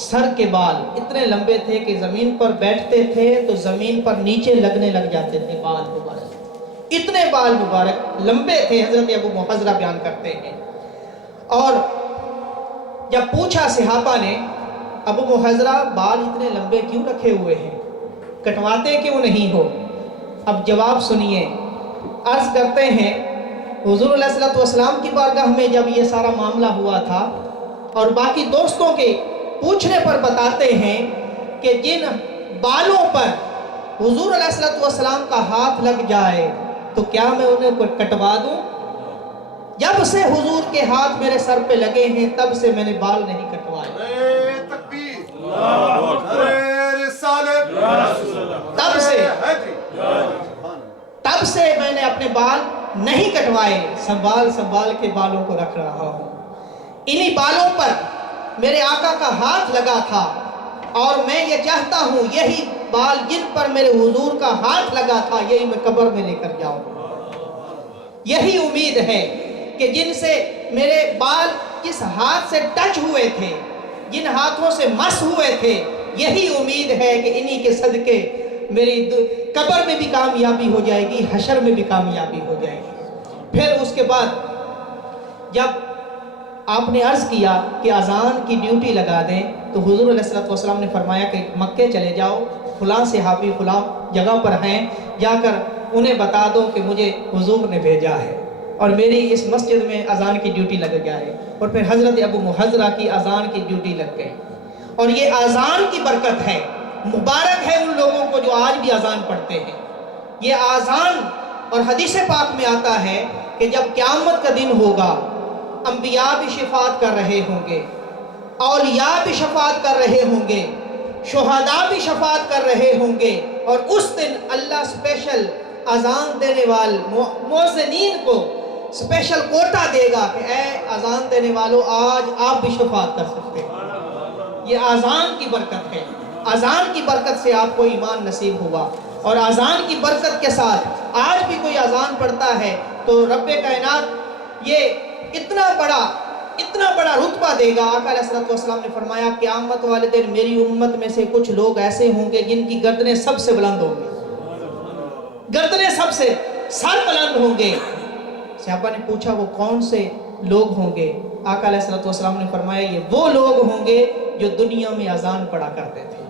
سر کے بال اتنے لمبے تھے کہ زمین پر بیٹھتے تھے تو زمین پر نیچے لگنے لگ جاتے تھے بال مبارک، اتنے بال مبارک لمبے تھے، حضرت ابو محذرہ بیان کرتے ہیں۔ اور جب پوچھا صحابہ نے ابو محذرہ بال اتنے لمبے کیوں رکھے ہوئے ہیں، کٹواتے کیوں نہیں ہو؟ اب جواب سنیے، عرض کرتے ہیں حضور علیہ السلام کی بارگاہ میں جب یہ سارا معاملہ ہوا تھا اور باقی دوستوں کے پوچھنے پر بتاتے ہیں کہ جن بالوں پر حضور علیہ السلام کا ہاتھ لگ جائے تو کیا میں انہیں کٹوا دوں؟ جب سے حضور کے ہاتھ میرے سر پہ لگے ہیں تب سے میں نے بال نہیں کٹوائے۔ تب سے میں نے اپنے بال نہیں کٹوائے، سنبھال کے بالوں کو رکھ رہا ہوں۔ انہی بالوں پر میرے آقا کا ہاتھ لگا تھا اور میں یہ چاہتا ہوں یہی بال جن پر میرے حضور کا ہاتھ لگا تھا یہی میں قبر میں لے کر جاؤں۔ یہی امید ہے کہ جن سے میرے بال جس ہاتھ سے ٹچ ہوئے تھے، جن ہاتھوں سے مس ہوئے تھے، یہی امید ہے کہ انہی کے صدقے میری قبر میں بھی کامیابی ہو جائے گی، حشر میں بھی کامیابی ہو جائے گی۔ پھر اس کے بعد جب آپ نے عرض کیا کہ اذان کی ڈیوٹی لگا دیں تو حضور علیہ السلام نے فرمایا کہ مکے چلے جاؤ، فلاں صحابی فلاں جگہ پر ہیں، جا کر انہیں بتا دو کہ مجھے حضور نے بھیجا ہے اور میری اس مسجد میں اذان کی ڈیوٹی لگ جائے۔ اور پھر حضرت ابو محذرہ کی اذان کی ڈیوٹی لگ گئی۔ اور یہ اذان کی برکت ہے، مبارک ہے ان لوگوں کو جو آج بھی اذان پڑھتے ہیں۔ یہ اذان اور حدیث پاک میں آتا ہے کہ جب قیامت کا دن ہوگا، انبیاء بھی شفاعت کر رہے ہوں گے، اولیاء بھی شفاعت کر رہے ہوں گے، شہداء بھی شفاعت کر رہے ہوں گے، اور اس دن اللہ اسپیشل اذان دینے والے مؤذنین کو اسپیشل کوٹا دے گا کہ اے اذان دینے والوں آج آپ بھی شفاعت کر سکتے ہیں۔ یہ اذان کی برکت ہے، اذان کی برکت سے آپ کو ایمان نصیب ہوا، اور اذان کی برکت کے ساتھ آج بھی کوئی اذان پڑھتا ہے تو رب کائنات یہ اتنا بڑا رتبہ دے گا۔ آقا علیہ السلام نے فرمایا قیامت والے دن میری امت میں سے کچھ لوگ ایسے ہوں گے جن کی گردنیں سب سے بلند ہوں گے، گردنیں سب سے سر بلند ہوں گے۔ صحابہ نے پوچھا وہ کون سے لوگ ہوں گے؟ آقا علیہ السلام نے فرمایا یہ وہ لوگ ہوں گے جو دنیا میں اذان پڑھا کرتے تھے۔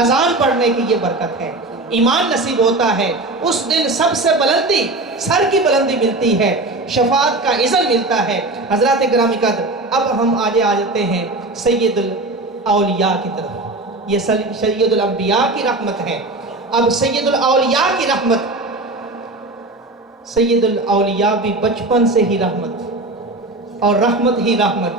اذان پڑھنے کی یہ برکت ہے، ایمان نصیب ہوتا ہے، اس دن سب سے بلندی، سر کی بلندی ملتی ہے، شفاعت کا اذن ملتا ہے۔ حضرات گرامی قدر، اب ہم آگے آ جاتے ہیں سید الاولیاء کی طرف۔ یہ سید الانبیاء کی رحمت ہے۔ اب سید الاولیاء کی رحمت، سید الاولیاء بھی بچپن سے ہی رحمت اور رحمت ہی رحمت،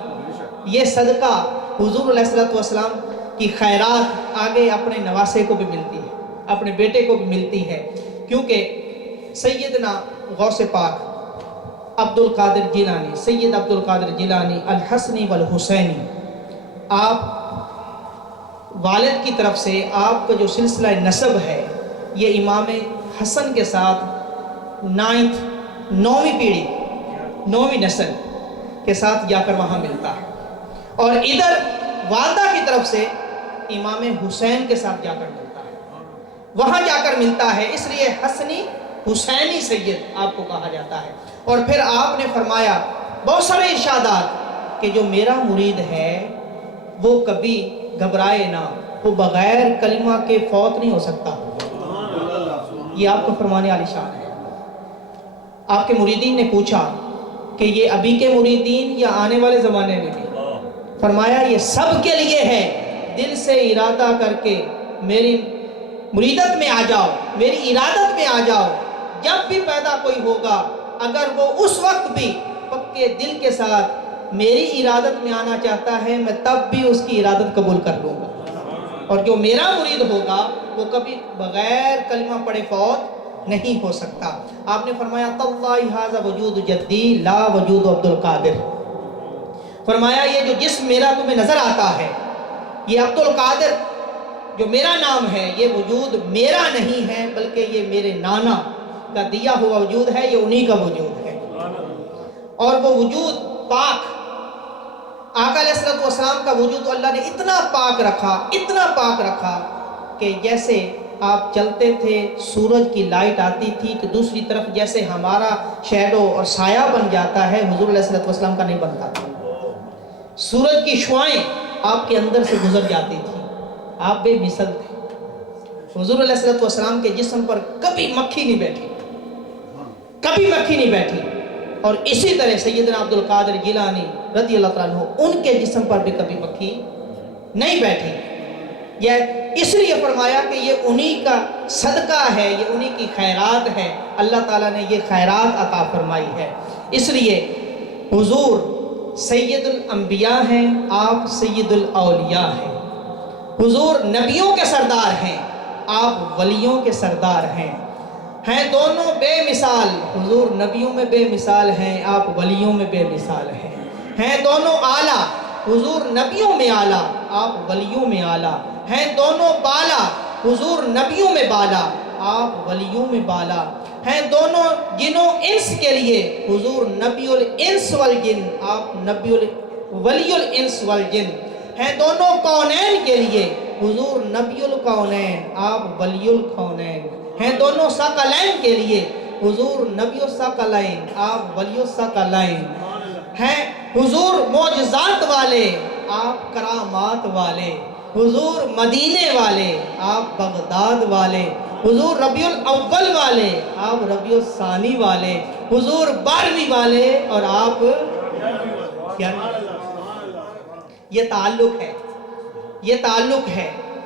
یہ صدقہ حضور علیہ السلام کی خیرات آگے اپنے نواسے کو بھی ملتی ہے، اپنے بیٹے کو بھی ملتی ہے، کیونکہ سیدنا غوث پاک عبد القادر جیلانی، سید عبد القادر جیلانی الحسنی والحسینی، آپ والد کی طرف سے آپ کا جو سلسلہ نسب ہے یہ امام حسن کے ساتھ 9ویں پیڑھی، 9ویں نسل کے ساتھ جا کر وہاں ملتا ہے، اور ادھر والدہ کی طرف سے امام حسین کے ساتھ جا کر ملتا ہے، وہاں جا کر ملتا ہے، اس لیے حسنی حسینی سید آپ کو کہا جاتا ہے۔ اور پھر آپ نے فرمایا بہت سارے ارشادات کہ جو میرا مرید ہے وہ کبھی گھبرائے نہ، وہ بغیر کلمہ کے فوت نہیں ہو سکتا۔ یہ آپ کو فرمانے والی شان ہے۔ آپ کے مریدین نے پوچھا کہ یہ ابھی کے مریدین یا آنے والے زمانے میں بھی؟ فرمایا یہ سب کے لیے ہے، دل سے ارادہ کر کے میری مریدت میں آ جاؤ، میری ارادت میں آ جاؤ، جب بھی پیدا کوئی ہوگا اگر وہ اس وقت بھی پکے دل کے ساتھ میری ارادت میں آنا چاہتا ہے میں تب بھی اس کی ارادت قبول کر لوں گا۔ اور جو میرا مرید ہوگا وہ کبھی بغیر کلمہ پڑھے فوت نہیں ہو سکتا۔ آپ نے فرمایا تاللہ ھذا وجود جدی لا وجود عبد القادر، فرمایا یہ جو جسم میرا تمہیں نظر آتا ہے، یہ عبد القادر جو میرا نام ہے، یہ وجود میرا نہیں ہے بلکہ یہ میرے نانا کا دیا ہوا وجود ہے، یہ انہی کا وجود ہے۔ اور وہ وجود پاک، آقا علیہ الصلوۃ والسلام کا وجود تو اللہ نے اتنا پاک رکھا کہ جیسے آپ چلتے تھے سورج کی لائٹ آتی تھی تو دوسری طرف جیسے ہمارا شیڈو اور سایہ بن جاتا ہے، حضور علیہ الصلوۃ والسلام کا نہیں بنتا تھا۔ سورج کی شعائیں آپ کے اندر سے گزر جاتی تھی، آپ بے مثل تھے۔ حضور علیہ الصلوۃ والسلام کے جسم پر کبھی مکھی نہیں بیٹھی، اور اسی طرح سیدنا عبد القادر جیلانی رضی اللہ تعالیٰ عنہ ان کے جسم پر بھی کبھی مکھی نہیں بیٹھی۔ یہ اس لیے فرمایا کہ یہ انہی کا صدقہ ہے، یہ انہی کی خیرات ہے، اللہ تعالیٰ نے یہ خیرات عطا فرمائی ہے۔ اس لیے حضور سید الانبیاء ہیں، آپ سید الاولیاء ہیں۔ حضور نبیوں کے سردار ہیں، آپ ولیوں کے سردار ہیں دونوں بے مثال۔ حضور نبیوں میں بے مثال ہیں، آپ ولیوں میں بے مثال ہیں دونوں اعلیٰ۔ حضور نبیوں میں اعلیٰ، آپ ولیوں میں اعلیٰ ہیں دونوں بالا۔ حضور نبیوں میں بالا، آپ ولیوں میں بالا ہیں دونوں جنوں انس کے لیے۔ حضور نبی الانس والجن، آپ ولی الانس والجن ہیں دونوں کونین کے لیے۔ حضور نبی الکونین، آپ ولی الکونین ہیں دونوں ثقلین کے لیے۔ حضور نبی الثقلین، آپ ولی الثقلین ہیں۔ حضور معجزات والے، آپ کرامات والے۔ حضور مدینے والے، آپ بغداد والے۔ حضور ربیع الاول والے، آپ ربیع الثانی والے۔ حضور 12ویں والے اور آپ کیا؟ یہ تعلق ہے